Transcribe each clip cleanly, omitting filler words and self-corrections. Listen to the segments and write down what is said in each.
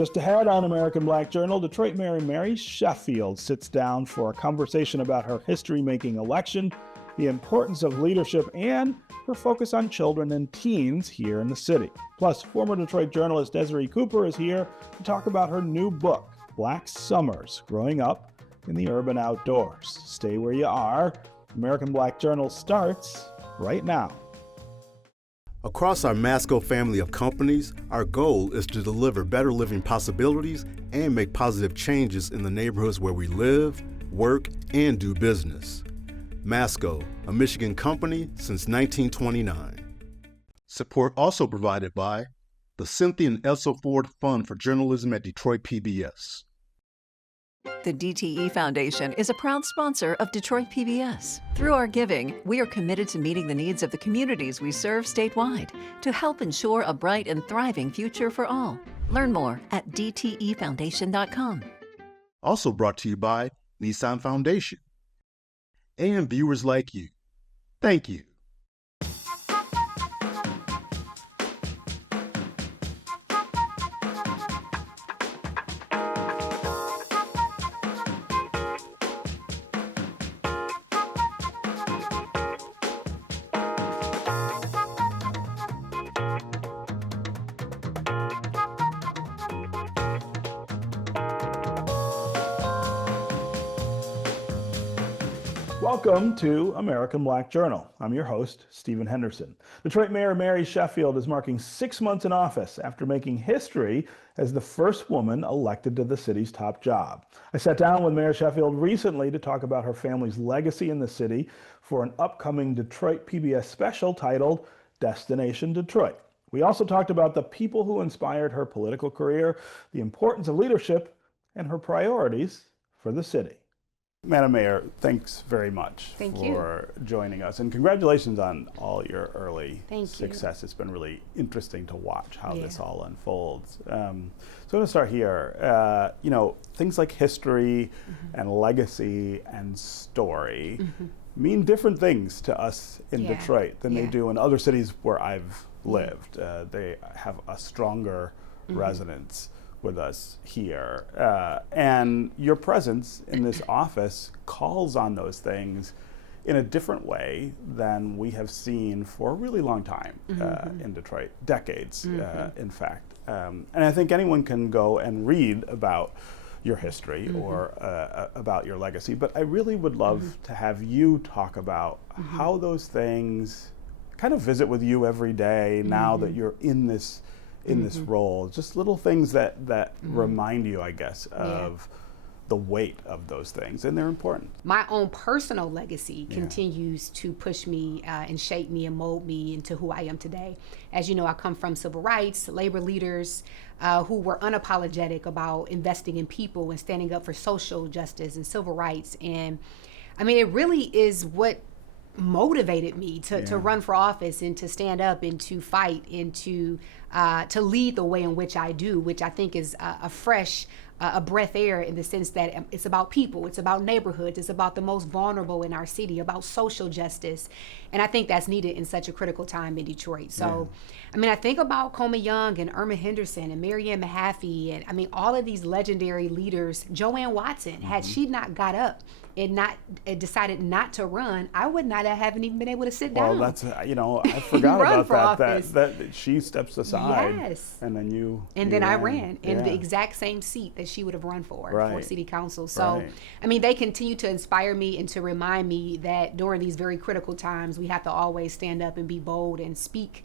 Just ahead on American Black Journal, Detroit Mayor Mary Sheffield sits down for a conversation about her history-making election, the importance of leadership, and her focus on children and teens here in the city. Plus, former Detroit journalist Desiree Cooper is here to talk about her new book, Black Summers, Growing Up in the Urban Outdoors. Stay where you are. American Black Journal starts right now. Across our Masco family of companies, our goal is to deliver better living possibilities and make positive changes in the neighborhoods where we live, work, and do business. Masco, a Michigan company since 1929. Support also provided by the Cynthia and Elsa Ford Fund for Journalism at Detroit PBS. The DTE Foundation is a proud sponsor of Detroit PBS. Through our giving, we are committed to meeting the needs of the communities we serve statewide to help ensure a bright and thriving future for all. Learn more at dtefoundation.com. Also brought to you by Nissan Foundation and viewers like you. Thank you. Welcome to American Black Journal. I'm your host, Stephen Henderson. Detroit Mayor Mary Sheffield is marking 6 months in office after making history as the first woman elected to the city's top job. I sat down with Mayor Sheffield recently to talk about her family's legacy in the city for an upcoming Detroit PBS special titled Destination Detroit. We also talked about the people who inspired her political career, the importance of leadership, and her priorities for the city. Madam Mayor, thanks very much for joining us, and congratulations on all your early success. It's been really interesting to watch how this all unfolds. So I'm going to start here. Things like history and legacy and story mean different things to us in Detroit than they do in other cities where I've lived. They have a stronger resonance with us here. And your presence in this office calls on those things in a different way than we have seen for a really long time in Detroit, decades, in fact. And I think anyone can go and read about your history or about your legacy, but I really would love to have you talk about how those things kind of visit with you every day now that you're in this role, just little things that remind you, I guess, of the weight of those things, and they're important. My own personal legacy continues to push me and shape me and mold me into who I am today. As you know, I come from civil rights, labor leaders who were unapologetic about investing in people and standing up for social justice and civil rights. And I mean, it really is what motivated me to run for office and to stand up and to fight and to lead the way in which I do, which I think is a fresh breath air in the sense that it's about people, it's about neighborhoods, it's about the most vulnerable in our city, about social justice. And I think that's needed in such a critical time in Detroit. So, I mean, I think about Coleman Young and Irma Henderson and Mary Ann Mahaffey, and I mean, all of these legendary leaders. Joanne Watson, had she not got up and decided not to run, I would not haven't even been able to sit down. Well, that's, I forgot about that she steps aside, and then then I ran in the exact same seat that she would have run for city council. So, I mean, they continue to inspire me and to remind me that during these very critical times, we have to always stand up and be bold and speak,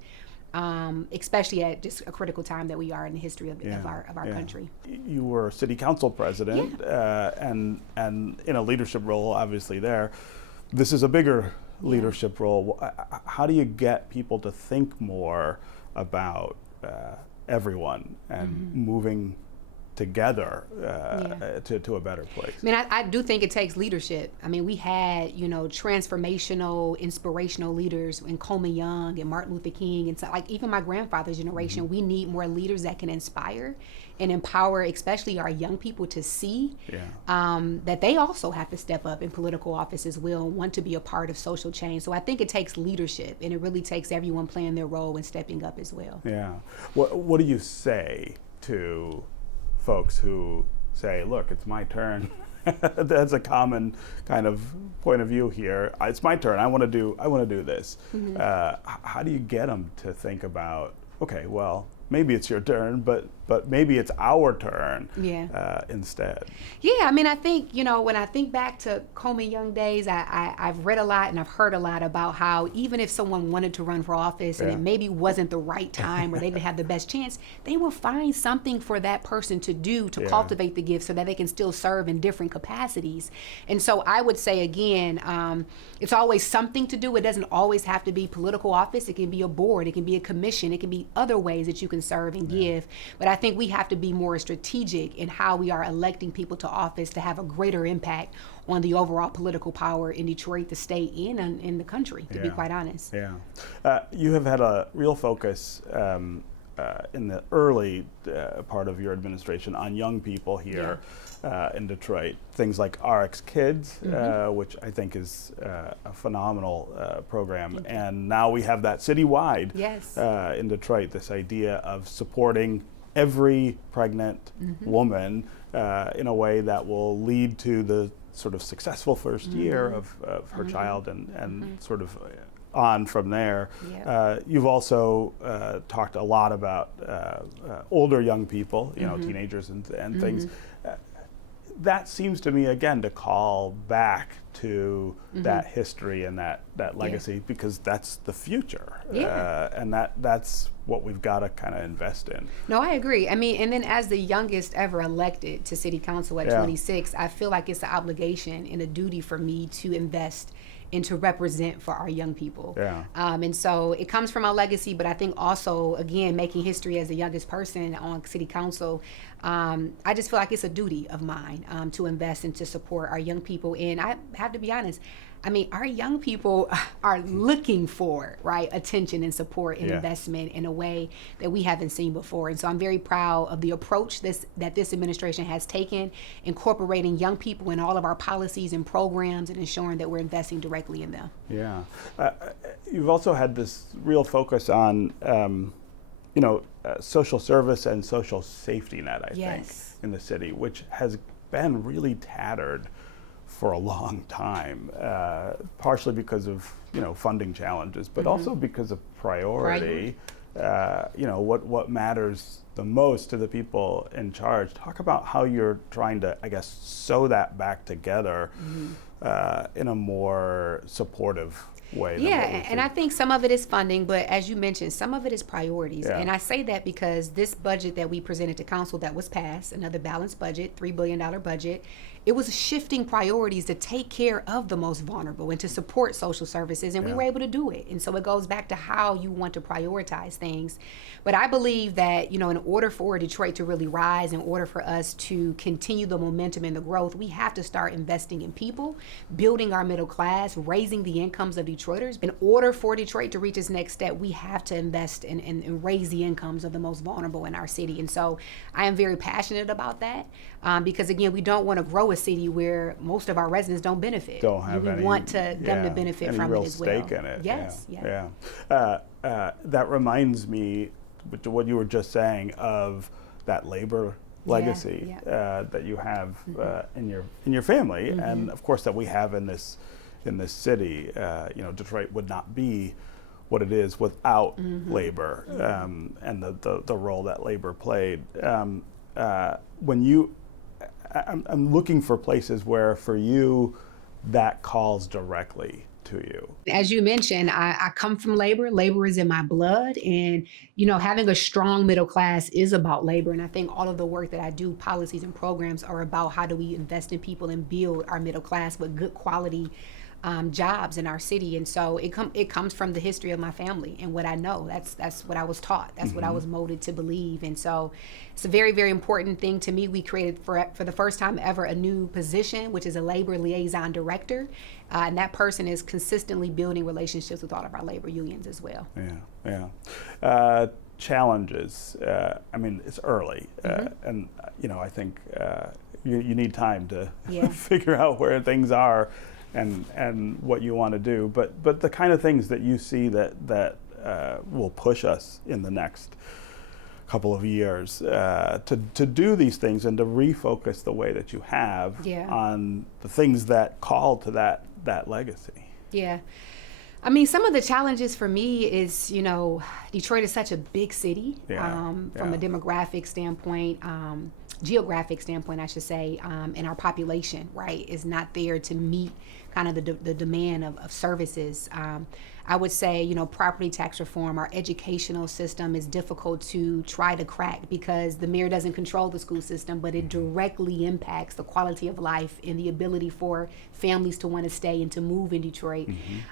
especially at just a critical time that we are in the history of our country. You were city council president, and in a leadership role, obviously there. This is a bigger leadership role. How do you get people to think more about everyone and moving together to a better place? I mean, I do think it takes leadership. I mean, we had, transformational, inspirational leaders in Coleman Young and Martin Luther King, and so, like, even my grandfather's generation. We need more leaders that can inspire and empower, especially our young people, to see that they also have to step up in political office as well and want to be a part of social change. So I think it takes leadership, and it really takes everyone playing their role and stepping up as well. Yeah. What do you say to folks who say, look, it's my turn. That's a common kind of point of view here. It's my turn. I want to do this. How do you get them to think about, okay, well, maybe it's your turn, but maybe it's our turn instead. Yeah, I mean, I think, when I think back to Coleman Young days, I've read a lot and I've heard a lot about how even if someone wanted to run for office and it maybe wasn't the right time or they didn't have the best chance, they will find something for that person to do to cultivate the gift so that they can still serve in different capacities. And so I would say, again, it's always something to do. It doesn't always have to be political office. It can be a board. It can be a commission. It can be other ways that you can serve and give. But I think we have to be more strategic in how we are electing people to office to have a greater impact on the overall political power in Detroit, the state, and in the country, to be quite honest. Yeah. You have had a real focus in the early part of your administration on young people here in Detroit. Things like RX Kids, which I think is a phenomenal program. And now we have that citywide in Detroit, this idea of supporting every pregnant woman in a way that will lead to the sort of successful first year of her child and sort of on from there. You've also talked a lot about older young people, teenagers and things. That seems to me, again, to call back to that history and that legacy, because that's the future. And that's what we've got to kind of invest in. No, I agree. I mean, and then as the youngest ever elected to city council at 26, I feel like it's an obligation and a duty for me to invest and to represent for our young people. And so it comes from our legacy, but I think also, again, making history as the youngest person on city council, I just feel like it's a duty of mine to invest and to support our young people. And I have to be honest, I mean, our young people are looking for, attention and support and investment in a way that we haven't seen before. And so I'm very proud of the approach that this administration has taken, incorporating young people in all of our policies and programs and ensuring that we're investing directly in them. You've also had this real focus on, social service and social safety net, I think, in the city, which has been really tattered for a long time, partially because of funding challenges, but also because of priority. What matters the most to the people in charge. Talk about how you're trying to, I guess, sew that back together in a more supportive way. And I think some of it is funding, but as you mentioned, some of it is priorities. And I say that because this budget that we presented to council that was passed, another balanced budget, $3 billion budget, it was shifting priorities to take care of the most vulnerable and to support social services, and we were able to do it. And so it goes back to how you want to prioritize things. But I believe that, in order for Detroit to really rise, in order for us to continue the momentum and the growth, we have to start investing in people, building our middle class, raising the incomes of Detroiters. In order for Detroit to reach its next step, we have to invest and raise the incomes of the most vulnerable in our city. And so I am very passionate about that because, again, we don't want to grow a city where most of our residents don't benefit. Don't have we any, want them to benefit any from real it as well. Stake in it. Yes. That reminds me, to what you were just saying, of that labor legacy that you have in your family, and of course that we have in this city. Detroit would not be what it is without labor and the role that labor played. I'm looking for places where, for you, that calls directly to you. As you mentioned, I come from labor. Labor is in my blood. And, having a strong middle class is about labor. And I think all of the work that I do, policies and programs, are about how do we invest in people and build our middle class with good quality jobs in our city. And so it comes from the history of my family and what I know. That's what I was taught. That's what I was molded to believe. And so it's a very, very important thing to me. We created for the first time ever a new position, which is a labor liaison director. And that person is consistently building relationships with all of our labor unions as well. Challenges. It's early. And, I think you need time to figure out where things are and what you want to do, but the kind of things that you see that will push us in the next couple of years to do these things and to refocus the way that you have on the things that call to that legacy. Yeah. I mean, some of the challenges for me is, Detroit is such a big city from a demographic standpoint, geographic standpoint, I should say, and our population, right, is not there to meet kind of the demand of services. I would say, property tax reform, our educational system is difficult to try to crack because the mayor doesn't control the school system, but it directly impacts the quality of life and the ability for families to want to stay and to move in Detroit.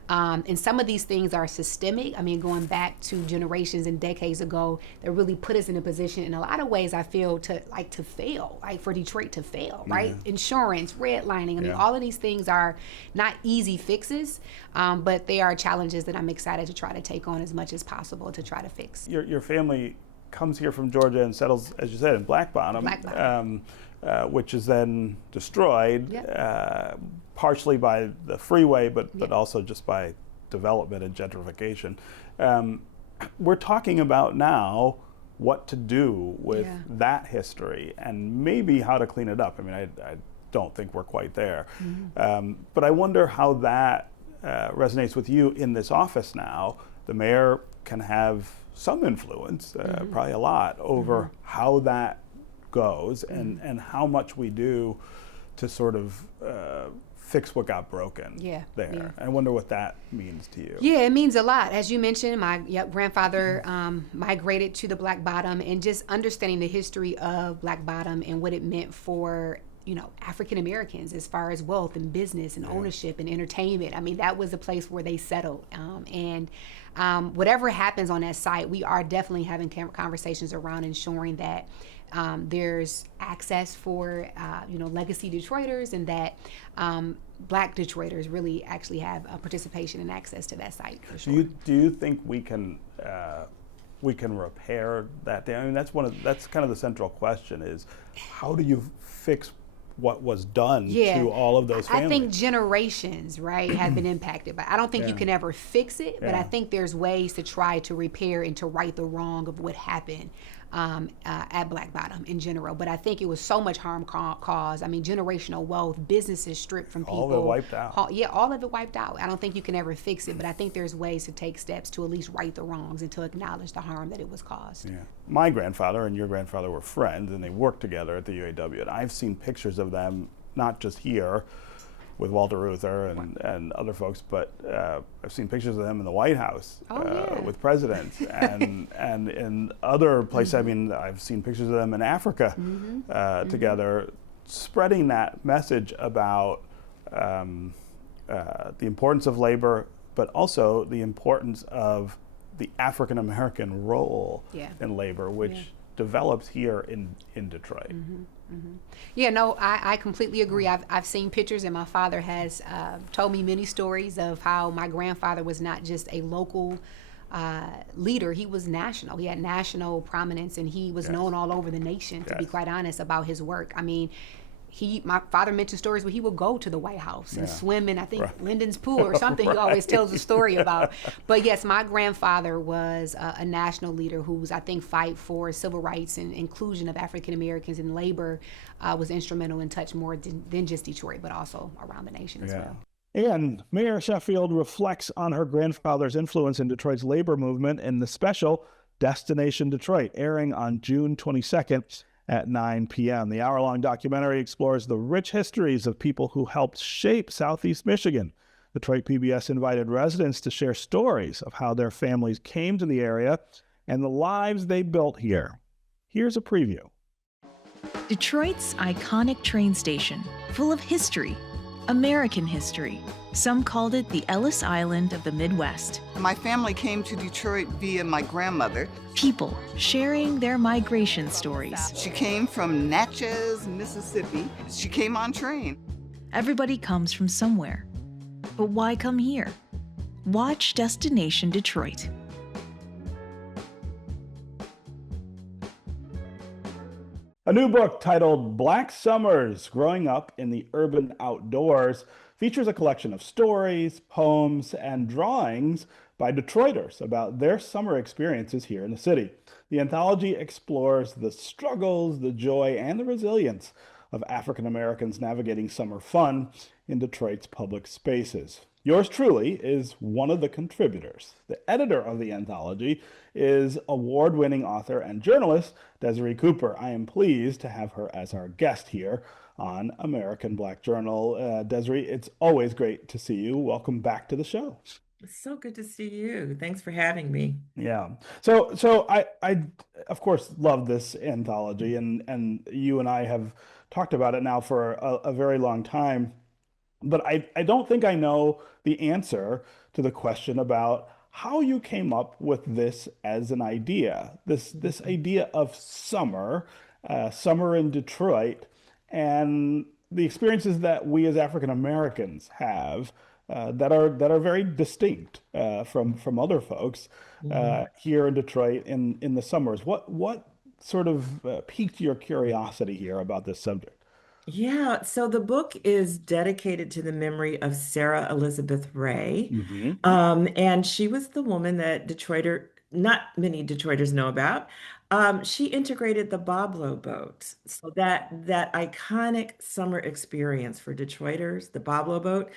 And some of these things are systemic. I mean, going back to generations and decades ago, that really put us in a position in a lot of ways, I feel, to fail, like for Detroit to fail, right? Insurance, redlining. I mean, all of these things are not easy fixes, but they are challenges that I'm excited to try to take on as much as possible to try to fix. Your family comes here from Georgia and settles, as you said, in Black Bottom, which is then destroyed, partially by the freeway, but also just by development and gentrification. We're talking about now what to do with that history and maybe how to clean it up. I mean, I don't think we're quite there. But I wonder how that resonates with you in this office now. The mayor can have some influence, probably a lot, over how that goes and how much we do to sort of fix what got broken there. I wonder what that means to you. Yeah, it means a lot. As you mentioned, my grandfather migrated to the Black Bottom, and just understanding the history of Black Bottom and what it meant for African Americans as far as wealth and business and ownership and entertainment. I mean, that was the place where they settled. And whatever happens on that site, we are definitely having conversations around ensuring that there's access for, legacy Detroiters, and that Black Detroiters really actually have participation and access to that site, for sure. Do you think we can repair that? I mean, that's kind of the central question: is how do you fix what was done to all of those families? I think generations, right, have been impacted, but I don't think you can ever fix it. But I think there's ways to try to repair and to right the wrong of what happened at Black Bottom in general. But I think it was so much harm caused. I mean, generational wealth, businesses stripped from people. All of it wiped out. All of it wiped out. I don't think you can ever fix it, but I think there's ways to take steps to at least right the wrongs and to acknowledge the harm that it was caused. Yeah. My grandfather and your grandfather were friends, and they worked together at the UAW. And I've seen pictures of them, not just here with Walter Reuther and other folks, but I've seen pictures of them in the White House with presidents and in other places. I mean, I've seen pictures of them in Africa together, spreading that message about the importance of labor, but also the importance of the African American role in labor, which develops here in Detroit. Yeah, no, I completely agree. I've seen pictures, and my father has told me many stories of how my grandfather was not just a local leader. He was national. He had national prominence, and he was known all over the nation, to be quite honest, about his work. I mean, my father mentioned stories where he would go to the White House and swim in, I think, Lyndon's pool or something. He always tells a story about. But yes, my grandfather was a national leader who's, I think, fight for civil rights and inclusion of African Americans in labor, was instrumental and touched more than just Detroit, but also around the nation as well. And Mayor Sheffield reflects on her grandfather's influence in Detroit's labor movement in the special Destination Detroit, airing on June 22nd. At 9 p.m. The hour-long documentary explores the rich histories of people who helped shape Southeast Michigan. Detroit PBS invited residents to share stories of how their families came to the area and the lives they built here. Here's a preview. Detroit's iconic train station, full of history, American history. Some called it the Ellis Island of the Midwest. My family came to Detroit via my grandmother. People sharing their migration stories. She came from Natchez, Mississippi. She came on train. Everybody comes from somewhere. But why come here? Watch Destination Detroit. A new book titled Black Summers, Growing Up in the Urban Outdoors features a collection of stories, poems, and drawings by Detroiters about their summer experiences here in the city. The anthology explores the struggles, the joy, and the resilience of African Americans navigating summer fun in Detroit's public spaces. Yours truly is one of the contributors. The editor of the anthology is award-winning author and journalist Desiree Cooper. I am pleased to have her as our guest here on American Black Journal. Desiree, it's always great to see you. Welcome back to the show. It's so good to see you. Thanks for having me. Yeah. So I of course love this anthology, and you and I have talked about it now for a very long time. But I don't think I know the answer to the question about how you came up with this as an idea, this idea of summer, summer in Detroit, and the experiences that we as African Americans have that are very distinct from other folks here in Detroit in the summers. What sort of piqued your curiosity here about this subject? Yeah, so the book is dedicated to the memory of Sarah Elizabeth Ray. Hmm. And she was the woman that not many Detroiters know about. She integrated the Boblo boat. So that iconic summer experience for Detroiters, the Boblo boat,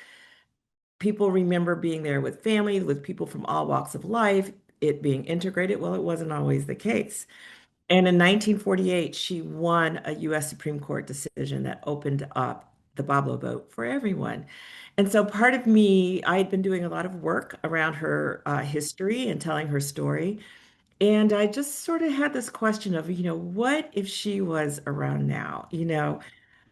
people remember being there with family, with people from all walks of life, it being integrated. Well, it wasn't always the case. And in 1948, she won a U.S. Supreme Court decision that opened up the Boblo boat for everyone. And so part of me, I had been doing a lot of work around her history and telling her story. And I just sort of had this question of, what if she was around now?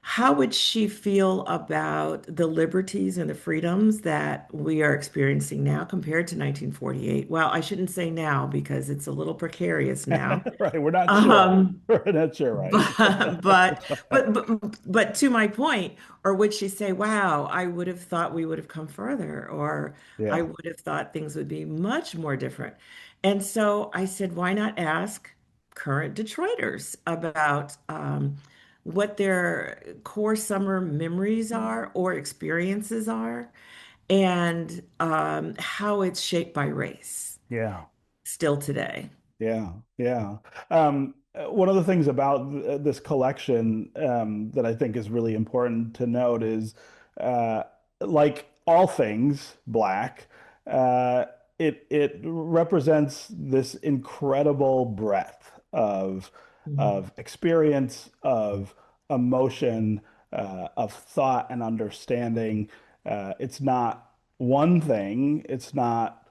How would she feel about the liberties and the freedoms that we are experiencing now compared to 1948? Well, I shouldn't say now because it's a little precarious now. Right, we're not sure. Um, We're not sure, right? but to my point, or would she say, "Wow, I would have thought we would have come further," or "I Yeah. would have thought things would be much more different." And so I said, "Why not ask current Detroiters about what their core summer memories are or experiences are, and how it's shaped by race Yeah. still today?" Yeah, yeah. One of the things about this collection that I think is really important to note is, uh, like all things Black, uh, it represents this incredible breadth Mhm. of experience, of emotion, of thought and understanding. It's not one thing. It's not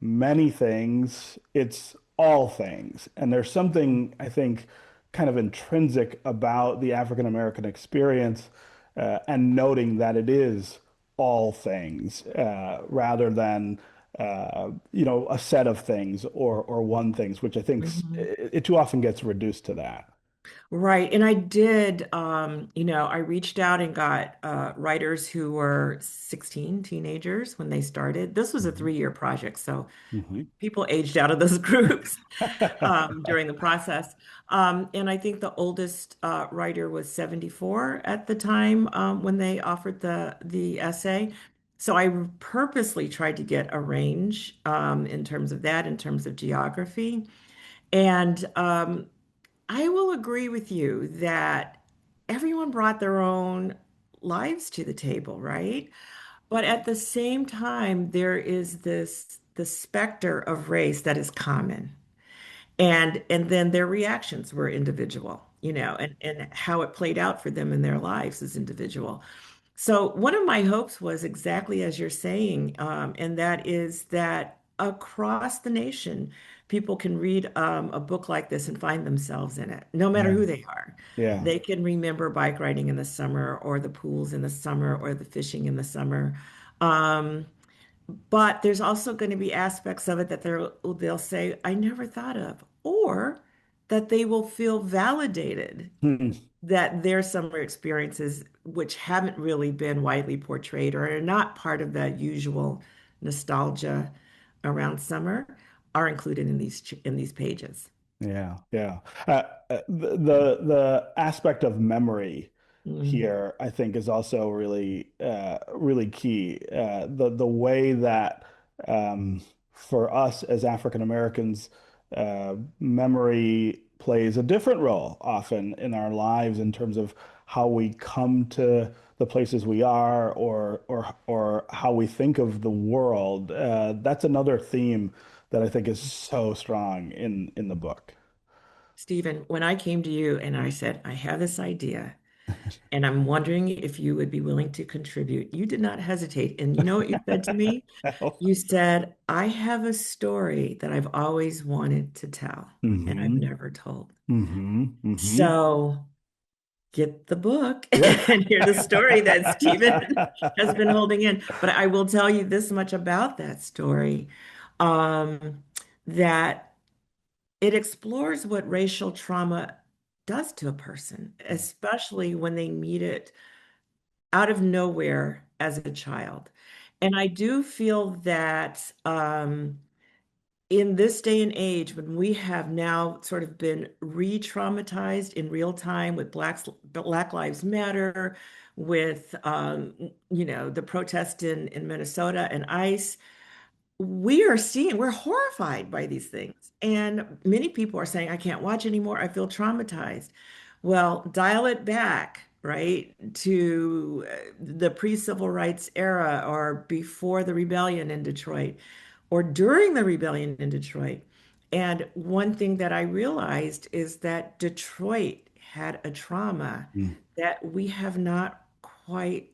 many things, it's all things. And there's something, I think, kind of intrinsic about the African American experience and noting that it is all things rather than a set of things or one things, which I think Mhm. it too often gets reduced to that. Right. And I did, I reached out and got writers who were 16, teenagers when they started. This was a Mhm. 3-year project, so Mhm. people aged out of those groups during the process. And I think the oldest writer was 74 at the time when they offered the essay. So I purposely tried to get a range in terms of that, in terms of geography. And I will agree with you that everyone brought their own lives to the table, right? But at the same time, there is the specter of race that is common. And then their reactions were individual, and how it played out for them in their lives is individual. So one of my hopes was exactly as you're saying, and that is that across the nation, people can read a book like this and find themselves in it, no matter Yeah, who they are. yeah, They can remember bike riding in the summer, or the pools in the summer, or the fishing in the summer. Um, but there's also going to be aspects of it that they'll say, I never thought of, or that they will feel validated Hmm. that their summer experiences, which haven't really been widely portrayed or are not part of the usual nostalgia around summer, are included in these pages. Yeah, yeah. The aspect of memory Mhm. here, I think, is also really key. The way that for us as African Americans, memory plays a different role often in our lives in terms of how we come to the places we are, or how we think of the world. That's another theme that I think is so strong in the book. Stephen, when I came to you and I said, I have this idea and I'm wondering if you would be willing to contribute, you did not hesitate. And you know what you said to me? You said, I have a story that I've always wanted to tell and I've Hmm. never told. Hmm. So get the book Yeah. and hear the story that Stephen has been holding in. But I will tell you this much about that story, um, that it explores what racial trauma does to a person, especially when they meet it out of nowhere as a child. And I do feel that in this day and age, when we have now sort of been re-traumatized in real time with Black Lives Matter, with the protest in Minnesota and ICE, we're horrified by these things. And many people are saying, I can't watch anymore. I feel traumatized. Well, dial it back, right, to the pre-civil rights era or before the rebellion in Detroit or during the rebellion in Detroit. And one thing that I realized is that Detroit had a trauma Mm. that we have not quite,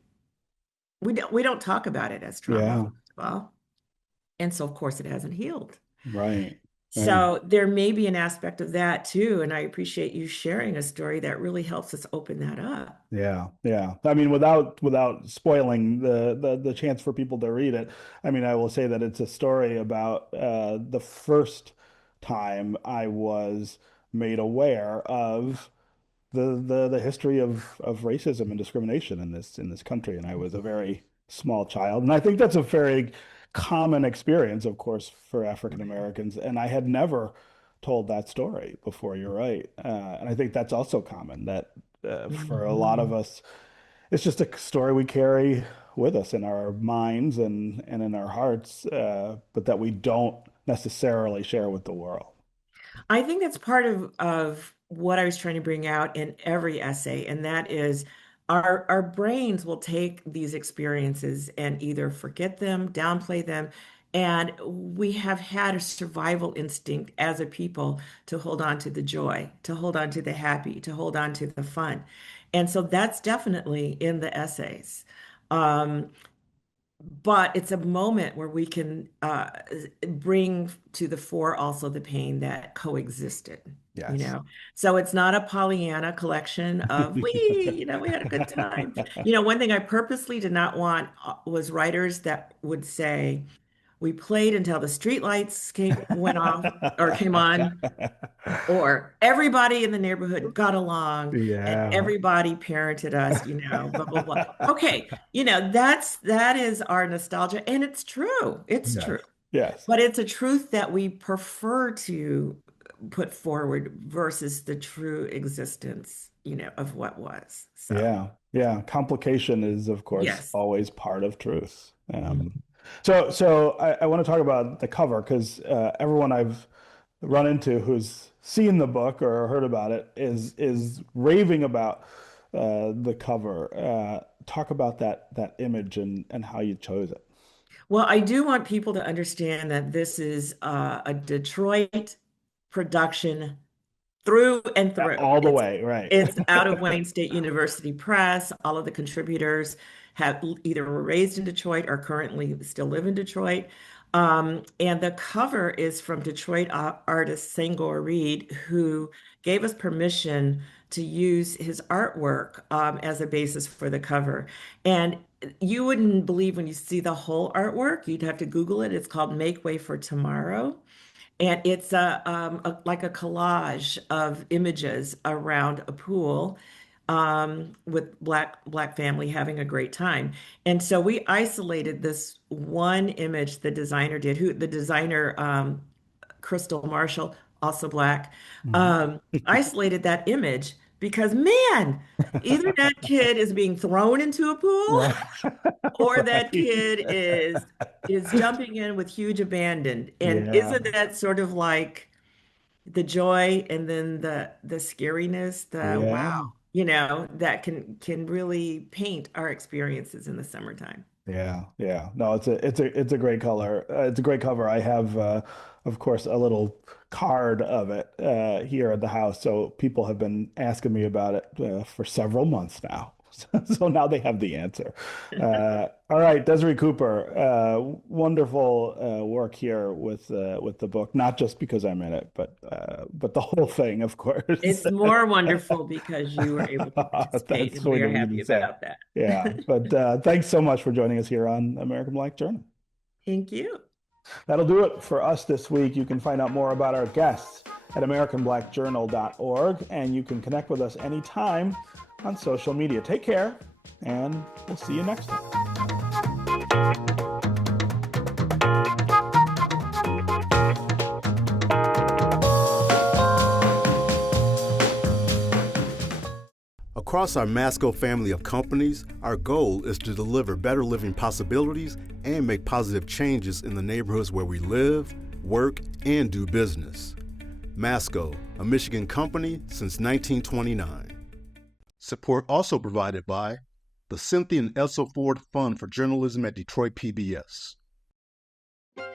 we don't talk about it as trauma, Yeah, first of all. And so, of course, it hasn't healed. right. Right. So there may be an aspect of that too. And I appreciate you sharing a story that really helps us open that up. Yeah, yeah. I mean, without spoiling the chance for people to read it, I mean, I will say that it's a story about the first time I was made aware of the history of racism and discrimination in this country, and I was a very small child, and I think that's a very common experience, of course, for African Americans. And I had never told that story before. You're right, and I think that's also common that for a lot of Mhm. us, it's just a story we carry with us in our minds and in our hearts, but that we don't necessarily share with the world. I think that's part of what I was trying to bring out in every essay, and that is our brains will take these experiences and either forget them, downplay them, and we have had a survival instinct as a people to hold on to the joy, to hold on to the happy, to hold on to the fun. And so that's definitely in the essays. Um, but it's a moment where we can bring to the fore also the pain that coexisted, you Yes. know. So it's not a Pollyanna collection of we had a good time. One thing I purposely did not want was writers that would say, we played until the streetlights went off or came on, or everybody in the neighborhood got along and Yeah. everybody parented us, blah, blah, blah. Okay, that is our nostalgia, and it's true. It's true. Yes. Yes. But it's a truth that we prefer to put forward versus the true existence, of what was. So, Yeah, yeah. Complication is, of course, yes. always part of truth. Mhm. So I want to talk about the cover because everyone I've run into who's seen the book or heard about it is raving about the cover. Talk about that image and how you chose it. Well, I do want people to understand that this is a Detroit production through and Yeah, through. all the It's way, right? it's out of Wayne State University Press. All of the contributors have either were raised in Detroit or currently still live in Detroit. And the cover is from Detroit artist Sangor Reed, who gave us permission to use his artwork as a basis for the cover. And you wouldn't believe when you see the whole artwork. You'd have to Google it. It's called Make Way for Tomorrow. And it's like a collage of images around a pool with black family having a great time. And so we isolated this one image the designer did, who the designer Crystal Marshall, also black, Mhm. isolated that image because man, either that kid is being thrown into a pool Right. or that Right. kid is jumping in with huge abandon. And Yeah. isn't that sort of like the joy and then the scariness, the wow, Yeah. that can really paint our experiences in the summertime. Yeah, yeah. No, it's a great color. It's a great cover. I have, of course, a little card of it here at the house. So people have been asking me about it for several months now. So now they have the answer. All right, Desiree Cooper, wonderful work here with the book. Not just because I'm in it, but the whole thing, of course. It's more wonderful because you were able to participate, That's and we sweet are of you happy to say. about that. Yeah, but thanks so much for joining us here on American Black Journal. Thank you. That'll do it for us this week. You can find out more about our guests at AmericanBlackJournal.org, and you can connect with us anytime on social media. Take care, and we'll see you next time. Across our Masco family of companies, our goal is to deliver better living possibilities and make positive changes in the neighborhoods where we live, work, and do business. Masco, a Michigan company since 1929. Support also provided by the Cynthia and Elsa Ford Fund for Journalism at Detroit PBS.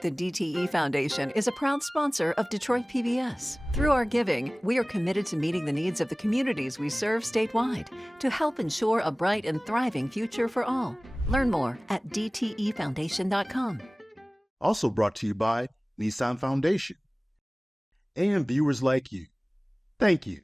The DTE Foundation is a proud sponsor of Detroit PBS. Through our giving, we are committed to meeting the needs of the communities we serve statewide to help ensure a bright and thriving future for all. Learn more at dtefoundation.com. Also brought to you by Nissan Foundation and viewers like you. Thank you.